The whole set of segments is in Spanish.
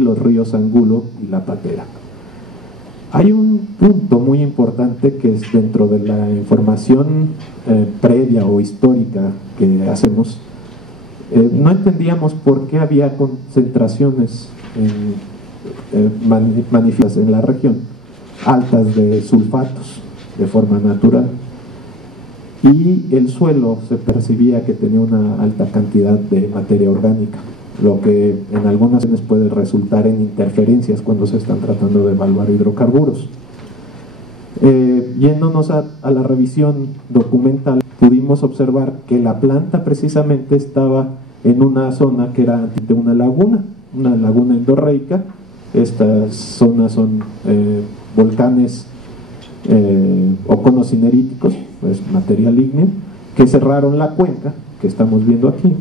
los ríos Angulo y La Patera. Hay un punto muy importante que es dentro de la información previa o histórica que hacemos. No entendíamos por qué había concentraciones manifiestas en la región, altas de sulfatos de forma natural, y el suelo se percibía que tenía una alta cantidad de materia orgánica, lo que en algunas ocasiones puede resultar en interferencias cuando se están tratando de evaluar hidrocarburos. Yéndonos a la revisión documental, pudimos observar que la planta precisamente estaba en una zona que era de una laguna endorreica. Estas zonas son volcanes o conos cineríticos, pues material ígneo, que cerraron la cuenca que estamos viendo aquí.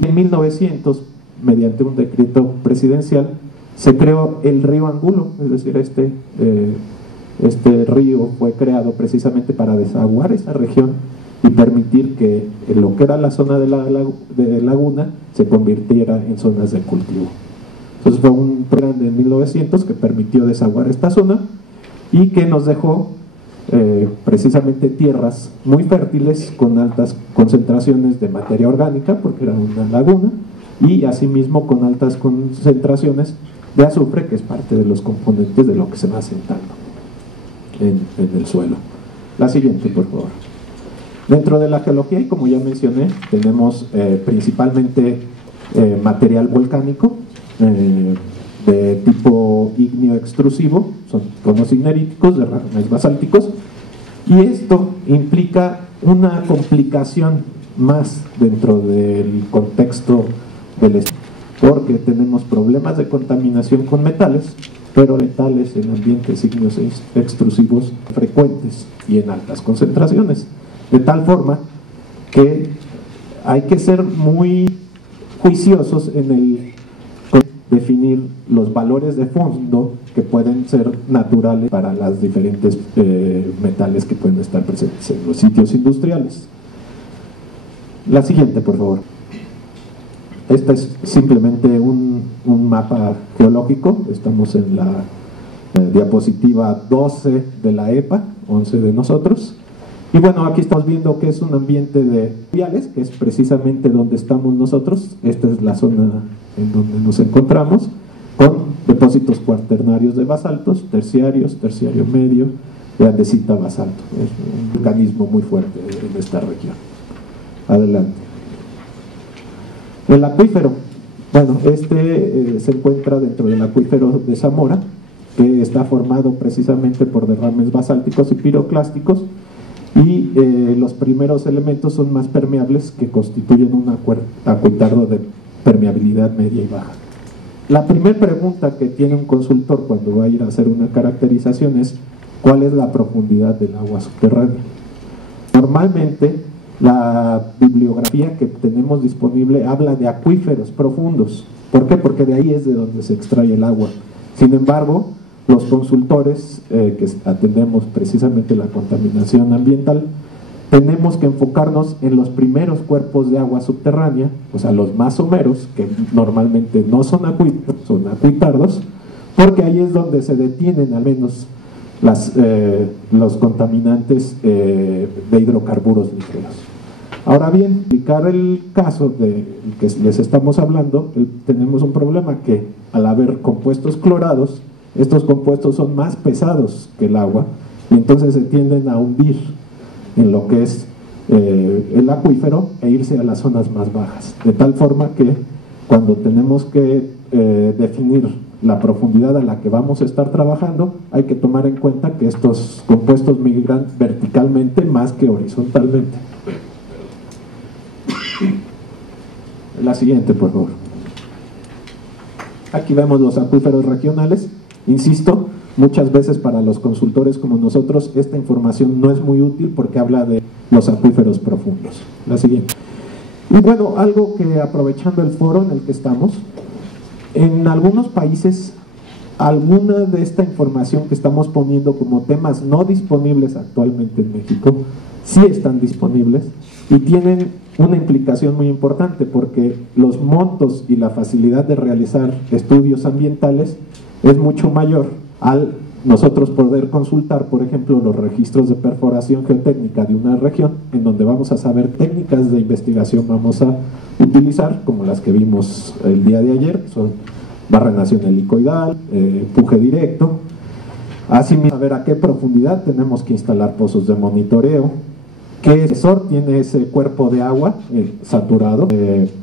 En 1900, mediante un decreto presidencial, se creó el río Angulo, es decir, este río fue creado precisamente para desaguar esa región y permitir que lo que era la zona de laguna se convirtiera en zonas de cultivo. Entonces fue un plan de 1900 que permitió desaguar esta zona y que nos dejó precisamente tierras muy fértiles con altas concentraciones de materia orgánica, porque era una laguna, y asimismo con altas concentraciones de azufre, que es parte de los componentes de lo que se va asentando en el suelo. La siguiente, por favor. Dentro de la geología, y como ya mencioné, tenemos principalmente material volcánico de tipo ígneo extrusivo, son conos signeríticos, derrames basálticos, y esto implica una complicación más dentro del contexto del estado, porque tenemos problemas de contaminación con metales, pero metales en ambientes ígneos extrusivos frecuentes y en altas concentraciones, de tal forma que hay que ser muy juiciosos en definir los valores de fondo que pueden ser naturales para las diferentes metales que pueden estar presentes en los sitios industriales. La siguiente, por favor. Esta es simplemente un mapa geológico. Estamos en la diapositiva 12 de la EPA, 11 de nosotros. Y bueno, aquí estamos viendo que es un ambiente de viales, que es precisamente donde estamos nosotros. Esta es la zona en donde nos encontramos, con depósitos cuaternarios de basaltos, terciarios, terciario medio, de andesita basalto. Es un vulcanismo muy fuerte en esta región. Adelante. El acuífero. Bueno, se encuentra dentro del acuífero de Zamora, que está formado precisamente por derrames basálticos y piroclásticos, y los primeros elementos son más permeables, que constituyen un acuitardo de permeabilidad media y baja. La primera pregunta que tiene un consultor cuando va a ir a hacer una caracterización es: ¿cuál es la profundidad del agua subterránea? Normalmente la bibliografía que tenemos disponible habla de acuíferos profundos. ¿Por qué? Porque de ahí es de donde se extrae el agua. Sin embargo, los consultores que atendemos precisamente la contaminación ambiental, tenemos que enfocarnos en los primeros cuerpos de agua subterránea, o sea, los más someros, que normalmente no son acuíferos, son acuitardos, porque ahí es donde se detienen al menos los contaminantes de hidrocarburos ligeros. Ahora bien, explicar el caso del que les estamos hablando, tenemos un problema que al haber compuestos clorados, estos compuestos son más pesados que el agua y entonces se tienden a hundir en lo que es el acuífero e irse a las zonas más bajas, de tal forma que cuando tenemos que definir la profundidad a la que vamos a estar trabajando, hay que tomar en cuenta que estos compuestos migran verticalmente más que horizontalmente. La siguiente, por favor. Aquí vemos los acuíferos regionales. Insisto, muchas veces para los consultores como nosotros esta información no es muy útil porque habla de los acuíferos profundos. La siguiente. Y bueno, algo que aprovechando el foro en el que estamos, en algunos países alguna de esta información que estamos poniendo como temas no disponibles actualmente en México sí están disponibles y tienen una implicación muy importante porque los montos y la facilidad de realizar estudios ambientales es mucho mayor al nosotros poder consultar, por ejemplo, los registros de perforación geotécnica de una región, en donde vamos a saber técnicas de investigación vamos a utilizar, como las que vimos el día de ayer, son barrenación helicoidal, empuje directo. Asimismo, saber a qué profundidad tenemos que instalar pozos de monitoreo, qué espesor tiene ese cuerpo de agua saturado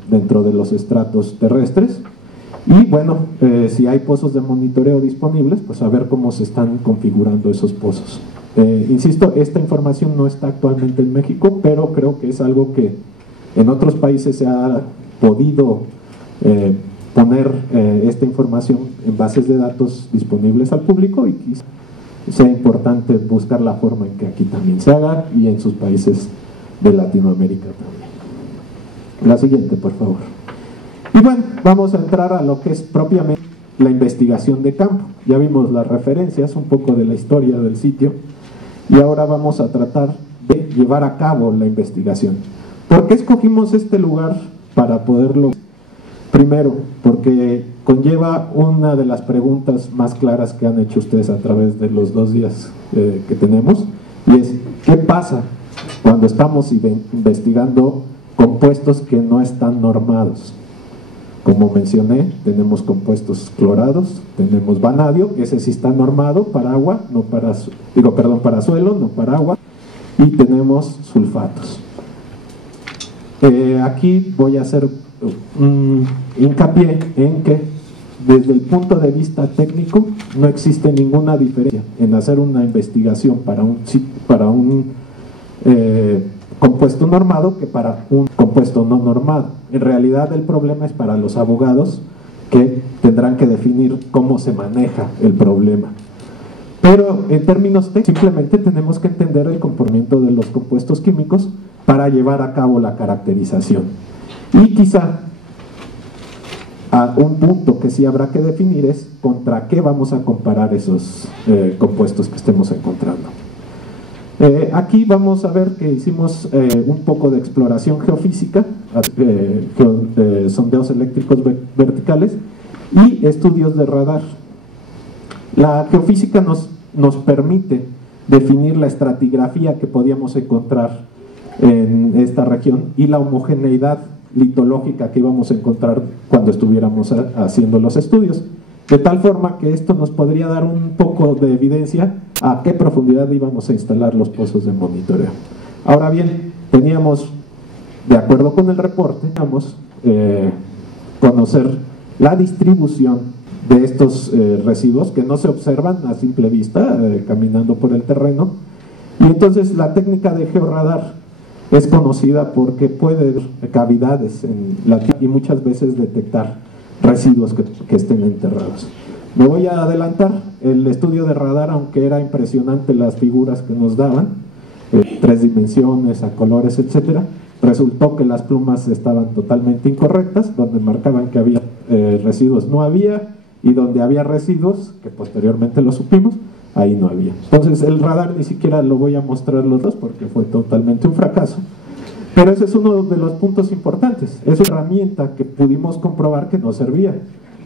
dentro de los estratos terrestres. Y bueno, si hay pozos de monitoreo disponibles, pues saber cómo se están configurando esos pozos. Insisto, esta información no está actualmente en México, pero creo que es algo que en otros países se ha podido poner esta información en bases de datos disponibles al público, y quizá sea importante buscar la forma en que aquí también se haga y en sus países de Latinoamérica también. La siguiente, por favor. Y bueno, vamos a entrar a lo que es propiamente la investigación de campo. Ya vimos las referencias, un poco de la historia del sitio, y ahora vamos a tratar de llevar a cabo la investigación. ¿Por qué escogimos este lugar para poderlo? Primero, porque conlleva una de las preguntas más claras que han hecho ustedes a través de los 2 días que tenemos, y es, ¿qué pasa cuando estamos investigando compuestos que no están normados? Como mencioné, tenemos compuestos clorados, tenemos vanadio, ese sí está normado para agua, no para, para suelo, no para agua, y tenemos sulfatos. Aquí voy a hacer hincapié en que desde el punto de vista técnico no existe ninguna diferencia en hacer una investigación para un compuesto normado que para un compuesto no normado. En realidad el problema es para los abogados, que tendrán que definir cómo se maneja el problema. Pero en términos técnicos simplemente tenemos que entender el comportamiento de los compuestos químicos para llevar a cabo la caracterización. Y quizá a un punto que sí habrá que definir es contra qué vamos a comparar esos compuestos que estemos encontrando. Aquí vamos a ver que hicimos un poco de exploración geofísica, sondeos eléctricos verticales y estudios de radar. La geofísica nos permite definir la estratigrafía que podíamos encontrar en esta región y la homogeneidad litológica que íbamos a encontrar cuando estuviéramos haciendo los estudios, de tal forma que esto nos podría dar un poco de evidencia a qué profundidad íbamos a instalar los pozos de monitoreo. Ahora bien, teníamos, de acuerdo con el reporte, conocer la distribución de estos residuos que no se observan a simple vista caminando por el terreno, y entonces la técnica de georradar es conocida porque puede ver cavidades en la tierra y muchas veces detectar residuos que estén enterrados. Me voy a adelantar. El estudio de radar, aunque era impresionante las figuras que nos daban, 3 dimensiones, a colores, etcétera, resultó que las plumas estaban totalmente incorrectas. Donde marcaban que había residuos no había, y donde había residuos, que posteriormente lo supimos, ahí no había. Entonces el radar ni siquiera lo voy a mostrar los dos porque fue totalmente un fracaso, pero ese es uno de los puntos importantes. Es una herramienta que pudimos comprobar que no servía.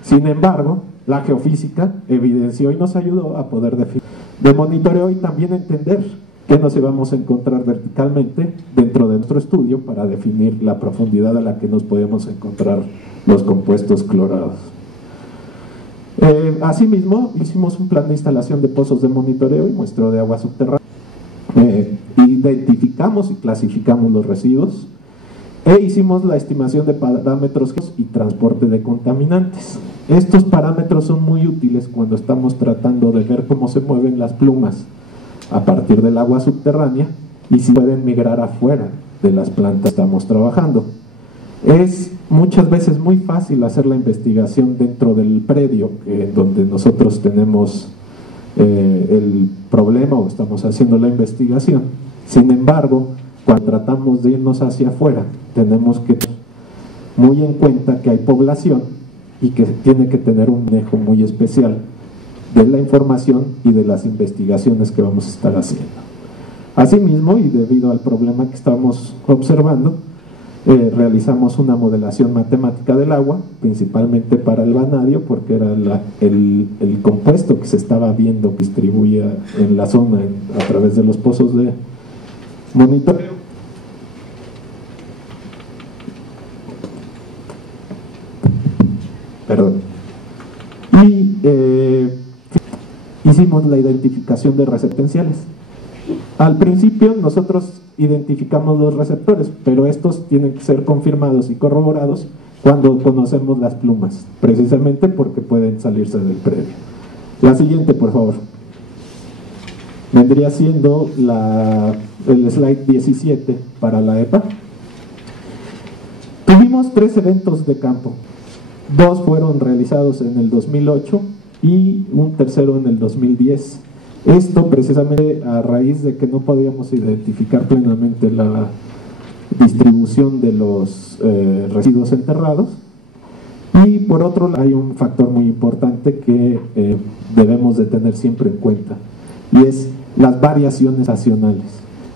Sin embargo, la geofísica evidenció y nos ayudó a poder definir de monitoreo y también entender qué nos íbamos a encontrar verticalmente dentro de nuestro estudio para definir la profundidad a la que nos podíamos encontrar los compuestos clorados. Asimismo, hicimos un plan de instalación de pozos de monitoreo y muestreo de agua subterránea. Identificamos y clasificamos los residuos e hicimos la estimación de parámetros y transporte de contaminantes. Estos parámetros son muy útiles cuando estamos tratando de ver cómo se mueven las plumas a partir del agua subterránea y si pueden migrar afuera de las plantas que estamos trabajando. Es muchas veces muy fácil hacer la investigación dentro del predio donde nosotros tenemos el problema o estamos haciendo la investigación. Sin embargo, cuando tratamos de irnos hacia afuera, tenemos que tener muy en cuenta que hay población y que tiene que tener un manejo muy especial de la información y de las investigaciones que vamos a estar haciendo. Asimismo, y debido al problema que estamos observando, realizamos una modelación matemática del agua, principalmente para el vanadio, porque era el compuesto que se estaba viendo que distribuía en la zona a través de los pozos de monitoreo. Perdón. Y hicimos la identificación de receptenciales. Al principio nosotros identificamos los receptores, pero estos tienen que ser confirmados y corroborados cuando conocemos las plumas, precisamente porque pueden salirse del predio. La siguiente, por favor. Vendría siendo el slide 17 para la EPA. Tuvimos 3 eventos de campo. 2 fueron realizados en el 2008 y un tercero en el 2010. Esto precisamente a raíz de que no podíamos identificar plenamente la distribución de los residuos enterrados. Y por otro lado hay un factor muy importante que debemos de tener siempre en cuenta, y es las variaciones estacionales.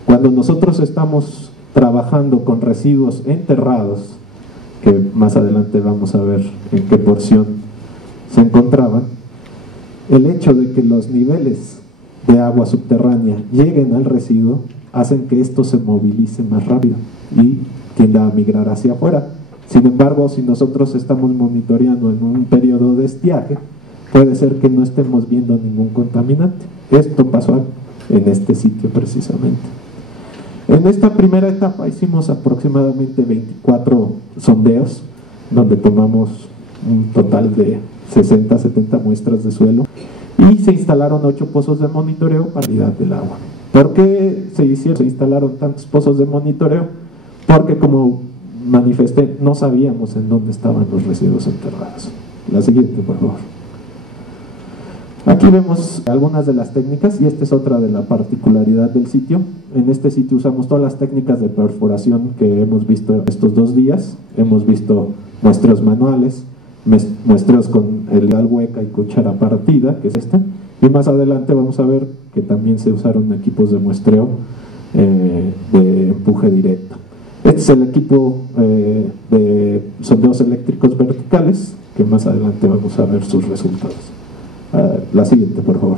Cuando nosotros estamos trabajando con residuos enterrados, que más adelante vamos a ver en qué porción se encontraban, el hecho de que los niveles de agua subterránea lleguen al residuo hacen que esto se movilice más rápido y tienda a migrar hacia afuera. Sin embargo, si nosotros estamos monitoreando en un periodo de estiaje, puede ser que no estemos viendo ningún contaminante. Esto pasó en este sitio precisamente. En esta primera etapa hicimos aproximadamente 24 sondeos, donde tomamos un total de 60-70 muestras de suelo y se instalaron 8 pozos de monitoreo para la calidad del agua. ¿Por qué se instalaron tantos pozos de monitoreo? Porque, como manifesté, no sabíamos en dónde estaban los residuos enterrados. La siguiente, por favor. Aquí vemos algunas de las técnicas, y esta es otra de la particularidad del sitio. En este sitio usamos todas las técnicas de perforación que hemos visto estos 2 días. Hemos visto muestreos manuales, muestreos con el hueca y cuchara partida, que es esta, y más adelante vamos a ver que también se usaron equipos de muestreo de empuje directo. Este es el equipo de sondeos eléctricos verticales, que más adelante vamos a ver sus resultados. La siguiente, por favor.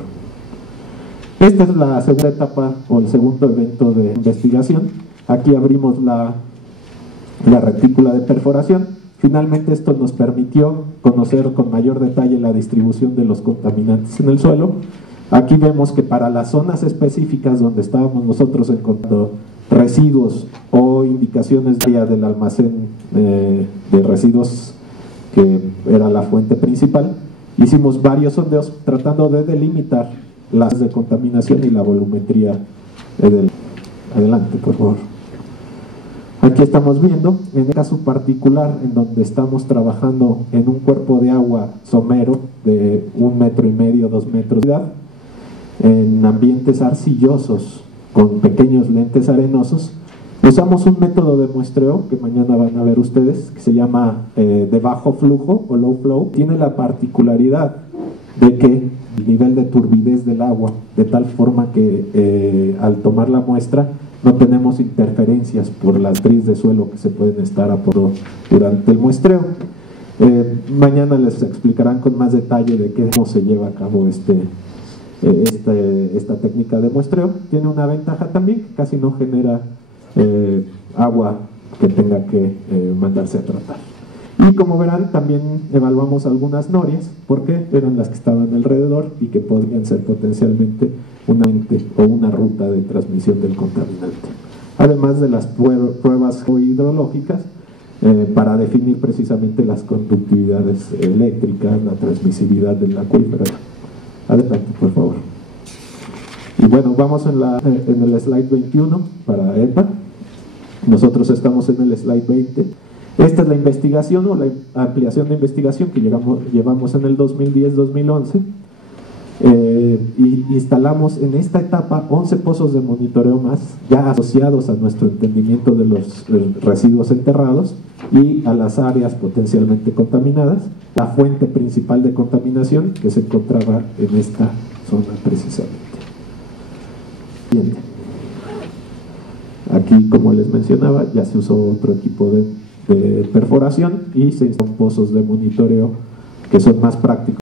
Esta es la segunda etapa o el segundo evento de investigación. Aquí abrimos la retícula de perforación. Finalmente esto nos permitió conocer con mayor detalle la distribución de los contaminantes en el suelo. Aquí vemos que para las zonas específicas donde estábamos nosotros encontrando residuos o indicaciones del almacén de residuos, que era la fuente principal, hicimos varios sondeos tratando de delimitar las de contaminación y la volumetría. Adelante, por favor. Aquí estamos viendo, en el caso particular, en donde estamos trabajando en un cuerpo de agua somero de 1,5 metros, 2 metros de edad, en ambientes arcillosos con pequeños lentes arenosos. Usamos un método de muestreo que mañana van a ver ustedes, que se llama de bajo flujo o low flow. Tiene la particularidad de que el nivel de turbidez del agua, de tal forma que al tomar la muestra no tenemos interferencias por las tris de suelo que se pueden estar apodando durante el muestreo. Mañana les explicarán con más detalle de cómo se lleva a cabo esta técnica de muestreo. Tiene una ventaja también, que casi no genera agua que tenga que mandarse a tratar. Y como verán, también evaluamos algunas norias, porque eran las que estaban alrededor y que podrían ser potencialmente una ente o una ruta de transmisión del contaminante. Además de las pruebas hidrológicas para definir precisamente las conductividades eléctricas, la transmisibilidad del acuífero. Adelante, por favor. Y bueno, vamos en el slide 21 para EPA. Nosotros estamos en el slide 20. Esta es la investigación o la ampliación de investigación que llevamos en el 2010-2011. Y instalamos en esta etapa 11 pozos de monitoreo más, ya asociados a nuestro entendimiento de los residuos enterrados y a las áreas potencialmente contaminadas, la fuente principal de contaminación que se encontraba en esta zona precisamente. Bien. Aquí, como les mencionaba, ya se usó otro equipo de perforación y se instalaron pozos de monitoreo que son más prácticos.